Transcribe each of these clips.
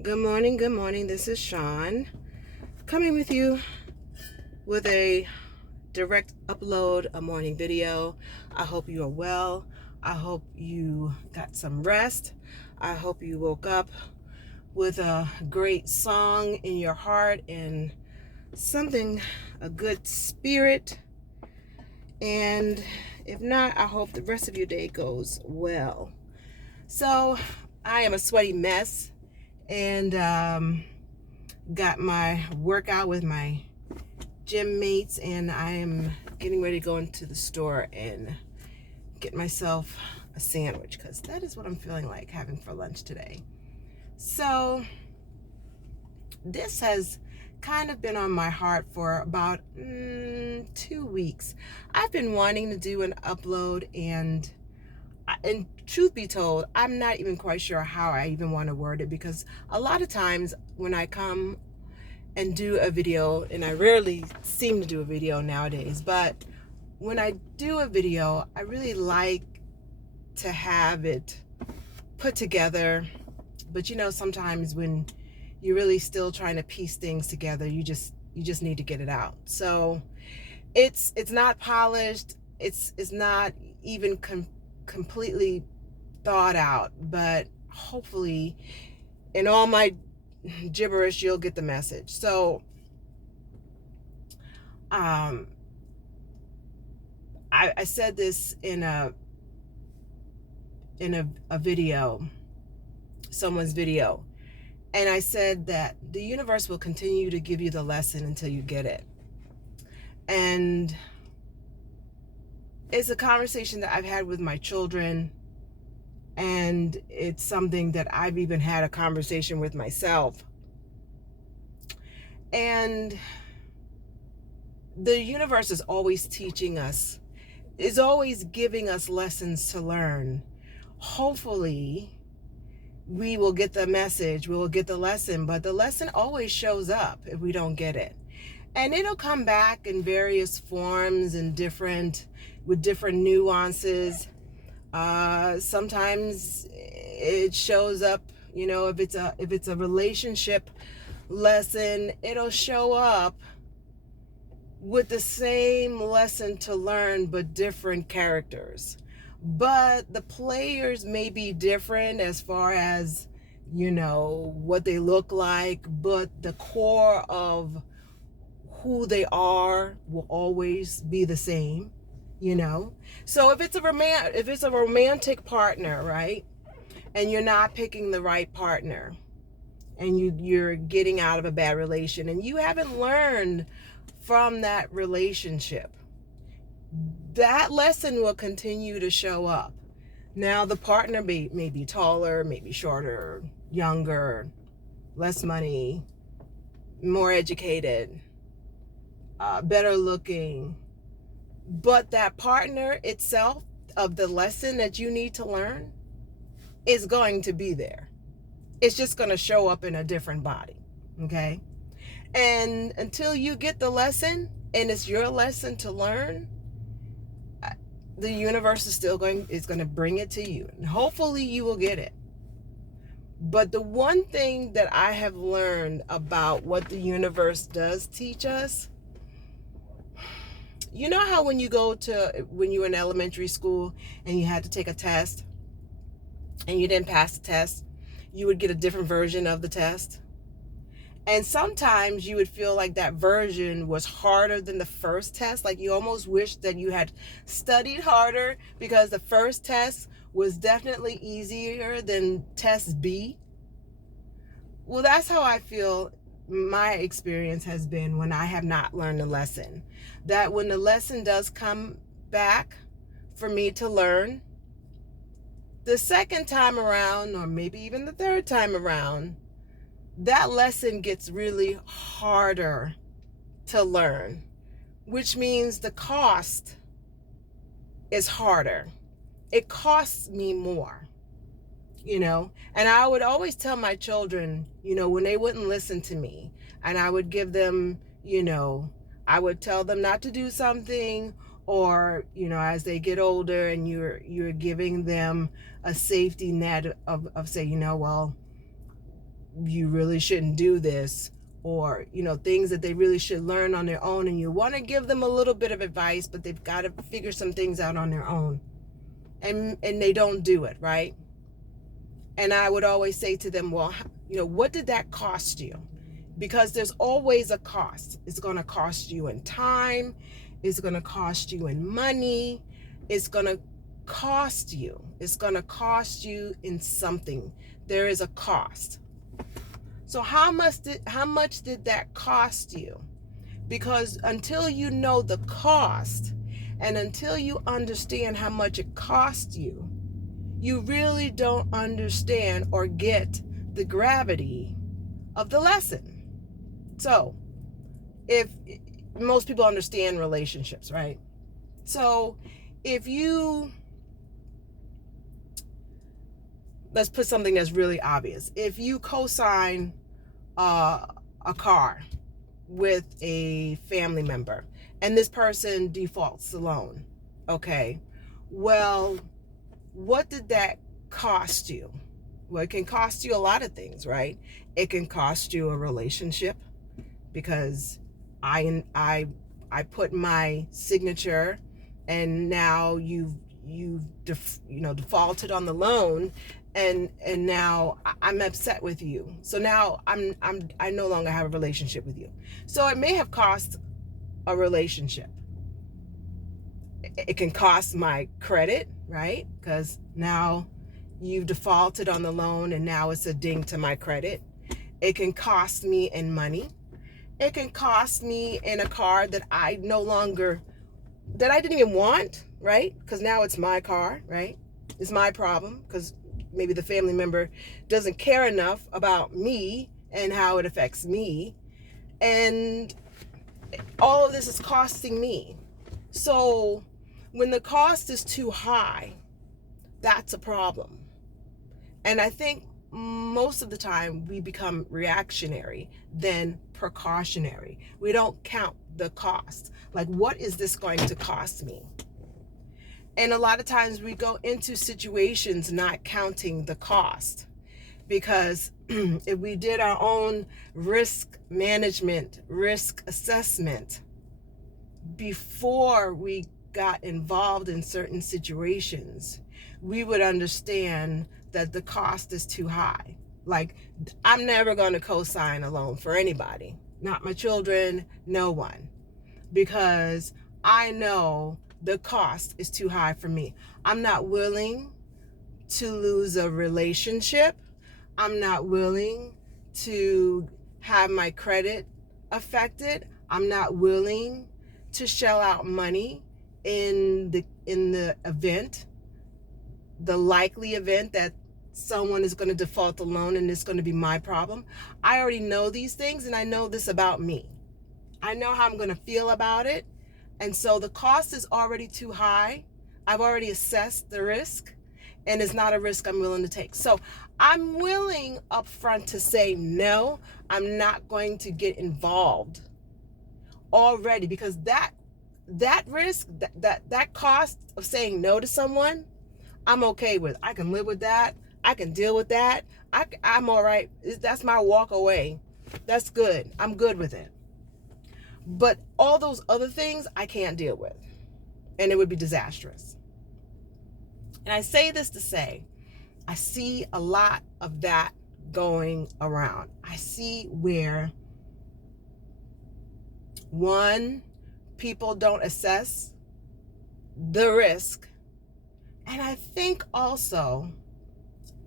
Good morning, good morning. This is Sean coming with you with a direct upload, a morning video. I hope you are well. I hope you got some rest. I hope you woke up with a great song in your heart and something, a good spirit. And if not, I hope the rest of your day goes well. So, I am a sweaty mess and got my workout with my gym mates, and I am getting ready to go into the store and get myself a sandwich because that is what I'm feeling like having for lunch today. So this has kind of been on my heart for about 2 weeks. I've been wanting to do an upload, and truth be told, I'm not even quite sure how I even want to word it, because a lot of times when I come and do a video, and I rarely seem to do a video nowadays, but when I do a video, I really like to have it put together. But sometimes when you're really still trying to piece things together, you just need to get it out. So it's not polished, it's not even completely thought out, but hopefully in all my gibberish you'll get the message. So I said this in a video, someone's video, and I said that the universe will continue to give you the lesson until you get it. And it's a conversation that I've had with my children, and it's something that I've even had a conversation with myself. And the universe is always teaching us, is always giving us lessons to learn. Hopefully we will get the message, we will get the lesson, but the lesson always shows up if we don't get it. And it'll come back in various forms and with different nuances. Sometimes it shows up, if it's a relationship lesson, it'll show up with the same lesson to learn, but different characters. But the players may be different as far as, what they look like, but the core of who they are will always be the same, So if it's a romantic partner, right? And you're not picking the right partner, and you're getting out of a bad relation, and you haven't learned from that relationship, that lesson will continue to show up. Now, the partner may be taller, maybe shorter, younger, less money, more educated, better looking. But that partner itself, of the lesson that you need to learn, is going to be there. It's just going to show up in a different body. Okay? And until you get the lesson, and it's your lesson to learn, the universe is going to bring it to you. And hopefully you will get it. But the one thing that I have learned about what the universe does teach us, you know how when you were in elementary school and you had to take a test and you didn't pass the test, you would get a different version of the test? And sometimes you would feel like that version was harder than the first test. Like you almost wish that you had studied harder because the first test was definitely easier than test B. Well, that's how I feel my experience has been when I have not learned the lesson. That when the lesson does come back for me to learn, the second time around, or maybe even the third time around, that lesson gets really harder to learn, which means the cost is harder. It costs me more, and I would always tell my children, when they wouldn't listen to me, and I would give them, I would tell them not to do something, or, as they get older and you're giving them a safety net of say, well, you really shouldn't do this, or, you know, things that they really should learn on their own, and you want to give them a little bit of advice, but they've got to figure some things out on their own, and they don't do it, right? And I would always say to them, well, you know, what did that cost you? Because there's always a cost. It's going to cost you in time. It's going to cost you in money. It's going to cost you. It's going to cost you in something. There is a cost. So how much did that cost you? Because until you know the cost, and until you understand how much it cost you, you really don't understand or get the gravity of the lesson. So, if most people understand relationships, right? So, if you, let's put something that's really obvious. If you co-sign a car with a family member, and this person defaults the loan, okay, well, what did that cost you? Well, it can cost you a lot of things, right? It can cost you a relationship, because I put my signature, and now you've defaulted on the loan, and now I'm upset with you. So now I no longer have a relationship with you. So it may have cost a relationship. It can cost my credit, right? Because now you've defaulted on the loan, and now it's a ding to my credit. It can cost me in money. It can cost me in a car that I didn't even want, right? Because now it's my car, right? It's my problem, because maybe the family member doesn't care enough about me and how it affects me. And all of this is costing me. So when the cost is too high, that's a problem. And I think most of the time we become reactionary than precautionary. We don't count the cost. Like, what is this going to cost me? And a lot of times we go into situations not counting the cost, because if we did our own risk management, risk assessment before we got involved in certain situations, we would understand that the cost is too high. Like, I'm never going to co-sign a loan for anybody, not my children, no one, because I know the cost is too high for me. I'm not willing to lose a relationship. I'm not willing to have my credit affected. I'm not willing to shell out money in the event, the likely event that someone is going to default the loan and it's going to be my problem. I already know these things, and I know this about me. I know how I'm going to feel about it. And so the cost is already too high. I've already assessed the risk, and it's not a risk I'm willing to take. So I'm willing up front to say, no, I'm not going to get involved already, because that risk, that cost of saying no to someone, I'm okay with. I can live with that. I can deal with that. I'm all right. That's my walk away. That's good. I'm good with it. But all those other things I can't deal with, and it would be disastrous. And I say this to say, I see a lot of that going around. I see where, one, people don't assess the risk. And I think also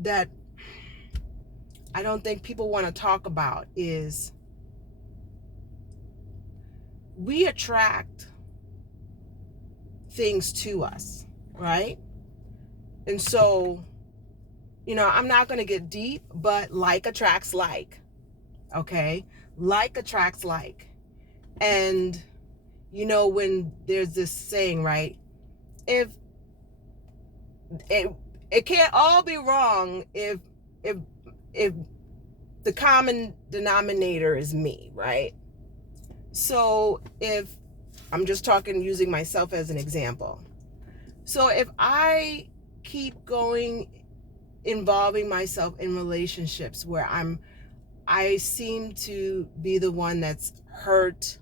that I don't think people want to talk about is we attract things to us, right? And so, I'm not going to get deep, but like attracts like, okay? Like attracts like. And, when there's this saying, right? If it can't all be wrong if the common denominator is me, right? So if I'm just talking, using myself as an example. So if I keep involving myself in relationships where I'm I seem to be the one that's hurt,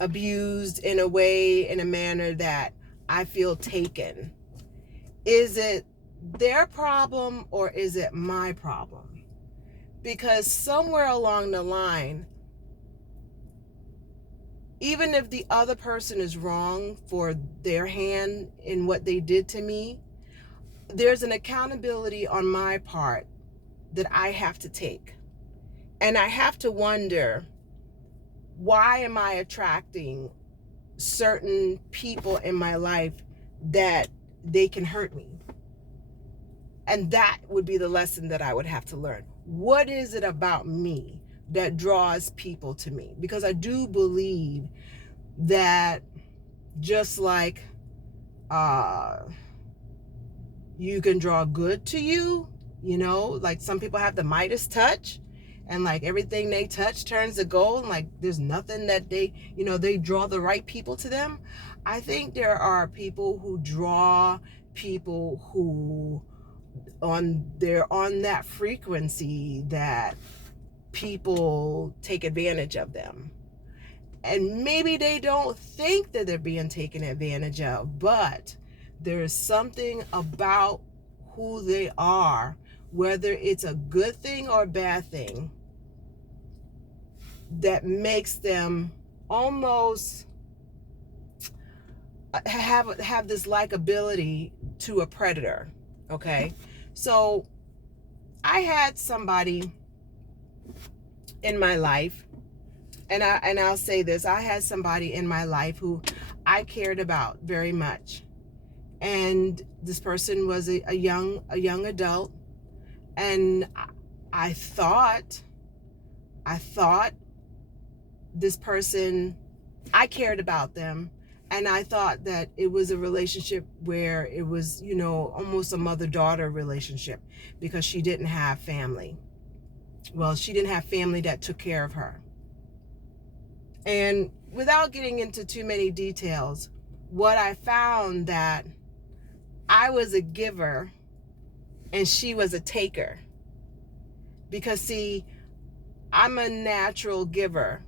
abused in a manner that I feel taken. Is it their problem or is it my problem? Because somewhere along the line, even if the other person is wrong for their hand in what they did to me, there's an accountability on my part that I have to take. And I have to wonder, why am I attracting certain people in my life that they can hurt me? And that would be the lesson that I would have to learn. What is it about me that draws people to me? Because I do believe that just like you can draw good to you, like some people have the Midas touch, and like everything they touch turns to gold, and like there's nothing that they draw the right people to them. I think there are people who draw people who they're on that frequency that people take advantage of them. And maybe they don't think that they're being taken advantage of, but there's something about who they are, whether it's a good thing or a bad thing, that makes them almost have this likability to a predator. Okay, so I had somebody in my life, and I'll say this: I had somebody in my life who I cared about very much, and this person was a young adult, and I thought this person, I cared about them. And I thought that it was a relationship where it was, almost a mother-daughter relationship, because she didn't have family. Well, she didn't have family that took care of her. And without getting into too many details, what I found that I was a giver and she was a taker. Because see, I'm a natural giver.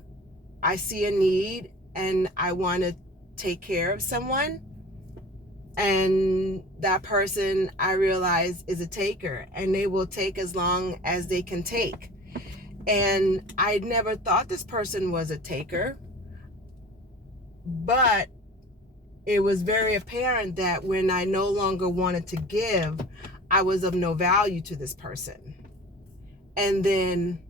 I see a need and I want to take care of someone, and that person, I realize, is a taker, and they will take as long as they can take. And I never thought this person was a taker, but it was very apparent that when I no longer wanted to give, I was of no value to this person. And then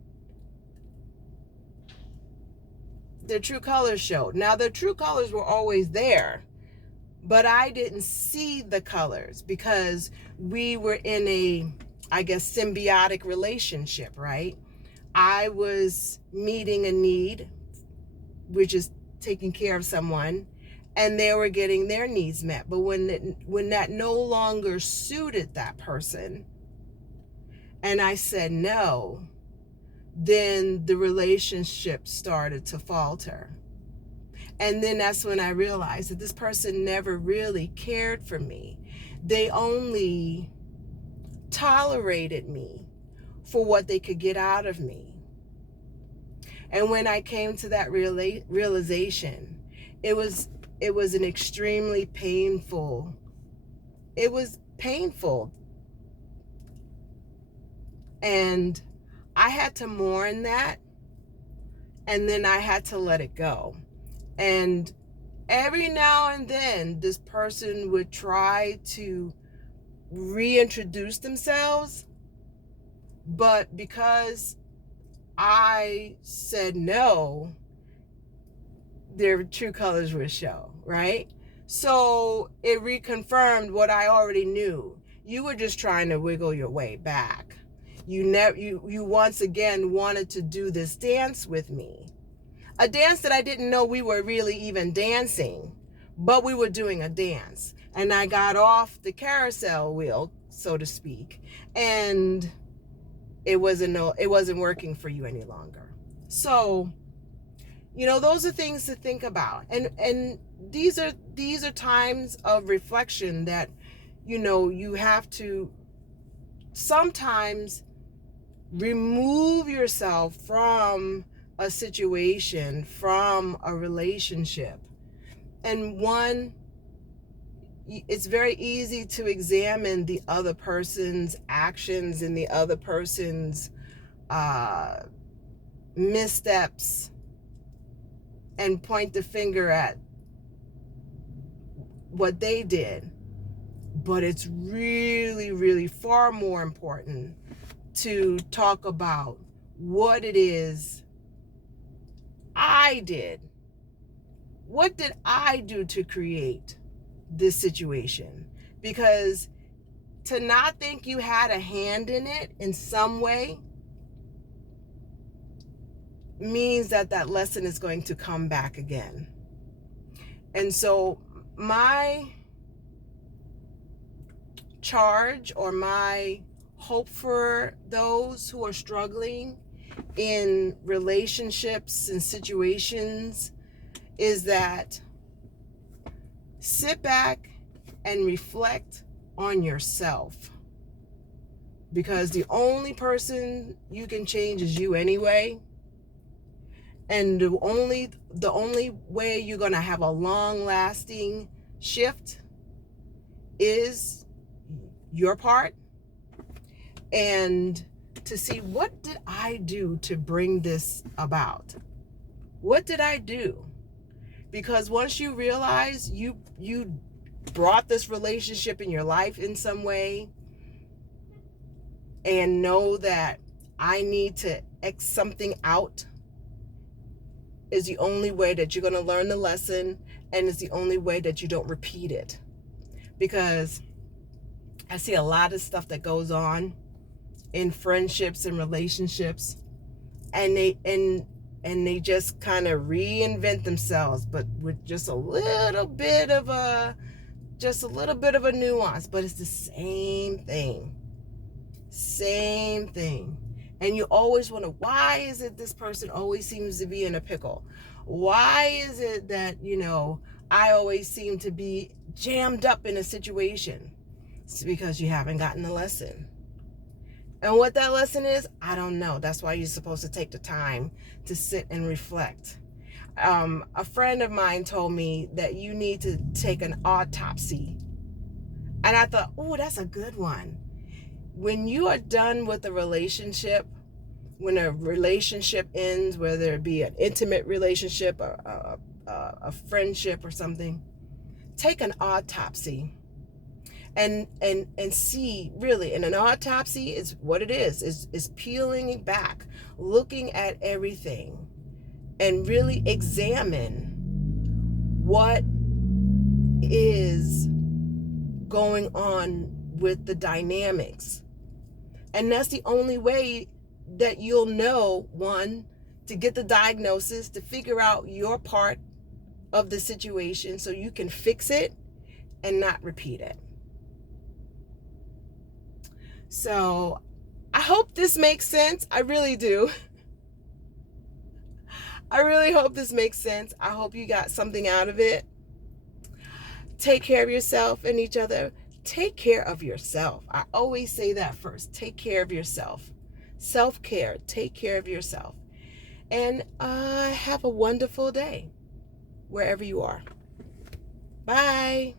their true colors showed. Now, their true colors were always there, but I didn't see the colors because we were in a, I guess, symbiotic relationship, right? I was meeting a need, which is taking care of someone, and they were getting their needs met. But when that no longer suited that person, and I said no, then the relationship started to falter. And then that's when I realized that this person never really cared for me. They only tolerated me for what they could get out of me. And when I came to that realization, it was an extremely painful. It was painful. And I had to mourn that, and then I had to let it go. And every now and then, this person would try to reintroduce themselves, but because I said no, their true colors would show, right? So it reconfirmed what I already knew. You were just trying to wiggle your way back. You once again wanted to do this dance with me. A dance that I didn't know we were really even dancing, but we were doing a dance. And I got off the carousel wheel, so to speak, and it wasn't working for you any longer. So, those are things to think about. And these are times of reflection that, you have to sometimes remove yourself from a situation, from a relationship. And one, it's very easy to examine the other person's actions and the other person's missteps and point the finger at what they did. But it's really, really far more important to talk about what it is I did. What did I do to create this situation? Because to not think you had a hand in it in some way means that that lesson is going to come back again. And so my charge, or my hope for those who are struggling in relationships and situations, is that sit back and reflect on yourself, because the only person you can change is you anyway. And the only way you're going to have a long-lasting shift is your part. And to see, what did I do to bring this about? What did I do? Because once you realize you brought this relationship in your life in some way, and know that I need to X something out, is the only way that you're going to learn the lesson, and it's the only way that you don't repeat it. Because I see a lot of stuff that goes on in friendships and relationships, and they just kind of reinvent themselves, but with just a little bit of a nuance, but it's the same thing. And you always wonder, why is it this person always seems to be in a pickle? Why is it that, I always seem to be jammed up in a situation? It's because you haven't gotten the lesson. And what that lesson is, I don't know. That's why you're supposed to take the time to sit and reflect. A friend of mine told me that you need to take an autopsy. And I thought, oh, that's a good one. When you are done with a relationship, when a relationship ends, whether it be an intimate relationship, or a friendship or something, take an autopsy and see, really. And an autopsy is what it is peeling back, looking at everything, and really examine what is going on with the dynamics. And that's the only way that you'll know, one, to get the diagnosis, to figure out your part of the situation so you can fix it and not repeat it. So I hope this makes sense. I really do. I really hope this makes sense. I hope you got something out of it. Take care of yourself and each other. Take care of yourself. I always say that first. Take care of yourself. Self-care. Take care of yourself. And have a wonderful day wherever you are. Bye.